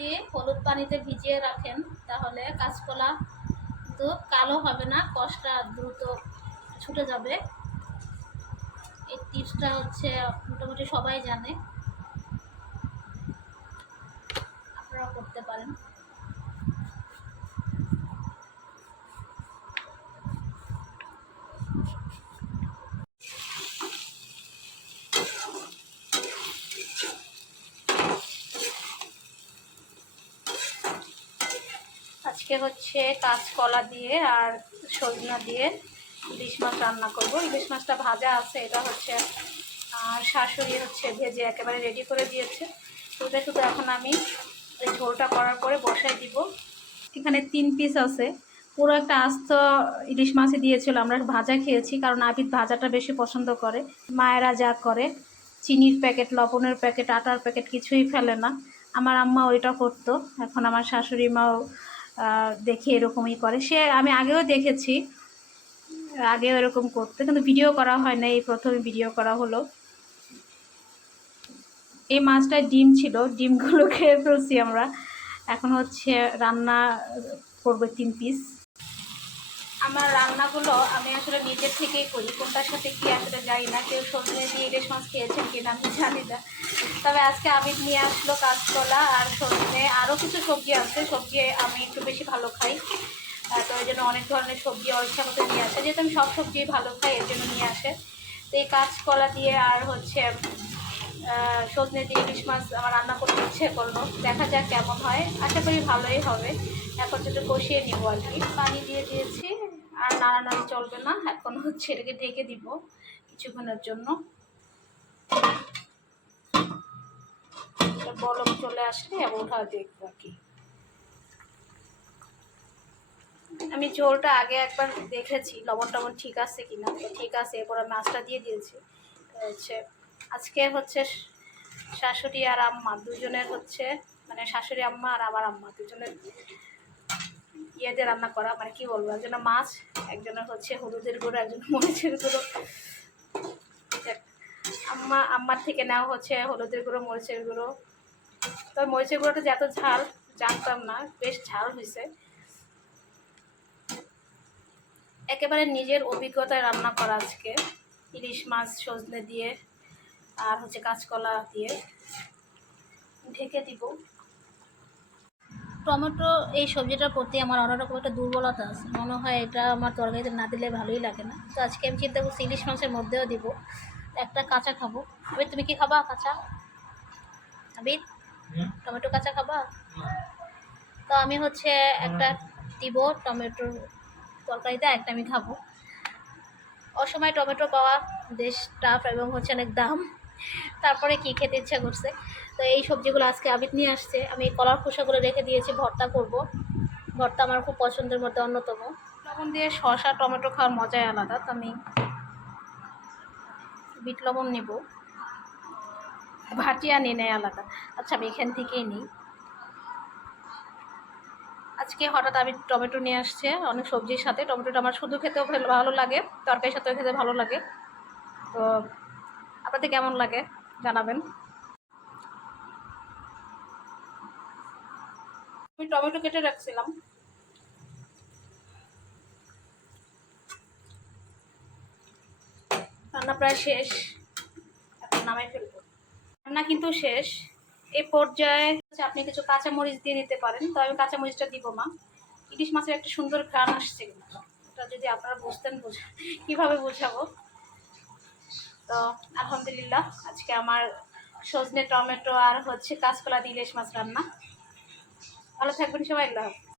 দিয়ে হলুদ পানিতে ভিজিয়ে রাখেন তাহলে কাঁচকলা তো কালো হবে না, কষটা দ্রুত ছুটে যাবে। এই টিপসটা হচ্ছে মোটামুটি সবাই জানে, আপনারা করতে পারেন। আজকে হচ্ছে কাঁচকলা দিয়ে আর সজনা দিয়ে ইলিশ মাছ রান্না করব। ইলিশ মাছটা ভাজা আছে, এটা হচ্ছে আর শাশুড়ি হচ্ছে ভেজে একেবারে রেডি করে দিয়েছে। ওটা শুধু এখন আমি এই ঝোলটা করার পরে বসাই দিব। এখানে 3 পিস আছে, পুরো একটা আস্ত ইলিশ মাছই দিয়েছিল। আমরা ভাজা খেয়েছি কারণ আবিদ ভাজাটা বেশি পছন্দ করে। মায়েরা যা করে চিনির প্যাকেট, লবণের প্যাকেট, আটার প্যাকেট কিছুই ফেলে না। আমার আম্মা ওইটা করতো, এখন আমার শাশুড়ি মাও দেখে এরকমই করে। সে আমি আগেও দেখেছি, আগেও এরকম করতে, কিন্তু ভিডিও করা হয় না, এই প্রথমে ভিডিও করা হলো। এই মাছটায় ডিম ছিল, ডিমগুলো খেয়ে ফেলছি আমরা। এখন হচ্ছে রান্না করবো 3 পিস। আমার রান্নাগুলো আমি আসলে নিজের থেকেই করি, কোনটার সাথে কি আসলে জানি না। কেউ সজনে দিয়ে ইলিশ মাছ খেয়েছেন কিনা আমি জানি না, তবে আজকে আবিদ নিয়ে আসলো কাঁচকলা আর সজনে, আরও কিছু সবজি আছে। সবজি আমি একটু বেশি ভালো খাই, তো এই জন্য অনেক ধরনের সবজি ইচ্ছা মতো নিয়ে আসে, যেহেতু আমি সব সবজি ভালো খাই এর জন্য নিয়ে আসে। তো এই কাঁচকলা দিয়ে আর হচ্ছে সজনে দিয়ে ইলিশ মাছ আমার রান্না করতে ইচ্ছে করলো, দেখা যাক কেমন হয়, আশা করি ভালোই হবে। এখন যেটা কষিয়ে নিব আর কি, পানি দিয়ে দিয়েছি, আর নাড়ানাড়ি চলবে না। এখন হচ্ছে এটাকে ঢেকে দিব কিছুক্ষণের জন্য। বলক চলে আসলে ওঠা দেখবো আর কি। আমি ঝোলটা আগে একবার দেখেছি লবণ টবণ ঠিক আছে কিনা, তো ঠিক আছে, এরপর মাছটা দিয়ে দিয়েছি। হচ্ছে আজকে হচ্ছে শাশুড়ি আর আম্মা দুজনের হচ্ছে, মানে শাশুড়ি আম্মা আর আমার আম্মা দুজনের ইয়েতে রান্না করা, মানে কি বলবো, একজনের মাছ, একজনের হচ্ছে হলুদের গুঁড়ো, একজনের মরিচের গুঁড়ো। আম্মার থেকে নেওয়া হচ্ছে হলুদের গুঁড়ো, মরিচের গুঁড়ো। তবে মরিচের গুঁড়োটা যে এত ঝাল জানতাম না, বেশ ঝাল হয়েছে। একেবারে নিজের অভিজ্ঞতায় রান্না করা আজকে ইলিশ মাছ সজনে দিয়ে আর হচ্ছে কাঁচকলা দিয়ে। ঢেকে দিব। টমেটো এই সবজিটার প্রতি আমার অন্যরকম একটা দুর্বলতা আছে, মনে হয় এটা আমার তরকারিতে না দিলে ভালোই লাগে না। তো আজকে আমি চিন্তা করছি ইলিশ মাছের মধ্যেও দিব, একটা কাঁচা খাবো। আবিদ তুমি কি খাবা কাঁচা? আবিদ টমেটো কাঁচা খাবা? তো আমি হচ্ছে একটা দিব টমেটোর তরকারিতে, একটা আমি খাবো। অসময় টমেটো পাওয়া বেশ টাফ এবং হচ্ছে অনেক দাম, তারপরে কি খেতে ইচ্ছা করছে। তো এই সবজিগুলো আজকে আবিদ নিয়ে আসছে, আমি কলার খোসাগুলো রেখে দিয়েছি, ভর্তা করব। ভর্তা আমার খুব পছন্দের মধ্যে অন্যতম। লবণ দিয়ে শসা টমেটো খাওয়ার মজাই আলাদা। তো আমি বিট লবণ নেব, ভাটিয়া নিয়ে নেয় আলাদা। আচ্ছা আমি এখান থেকেই নিই। আজকে হঠাৎ আমি টমেটো নিয়ে আসছে অনেক সবজির সাথে। টমেটোটা আমার শুধু খেতেও ভালো লাগে, তরকারির সাথেও খেতে ভালো লাগে। তো আপনাদের কেমন লাগে জানাবেন। আমি টমেটো কেটে রাখছিলাম। রান্না প্রায় শেষ, এখন নামাই ফেলবো। রান্না কিন্তু শেষ। এই পর্যায়ে আপনি কিছু কাঁচামরিচ দিয়ে দিতে পারেন, তো আমি কাঁচামরিচটা দিব না। ইলিশ মাছের একটা সুন্দর ঘ্রাণ আসছে, কিন্তু এটা যদি আপনারা বুঝতেন কীভাবে বোঝাবো। তো আলহামদুলিল্লাহ আজকে আমার সজনে টমেটো আর হচ্ছে কাঁচকলা দিয়ে ইলিশ মাছ রান্না। ভালো থাকবেন সবাই, আল্লাহ হাফেজ।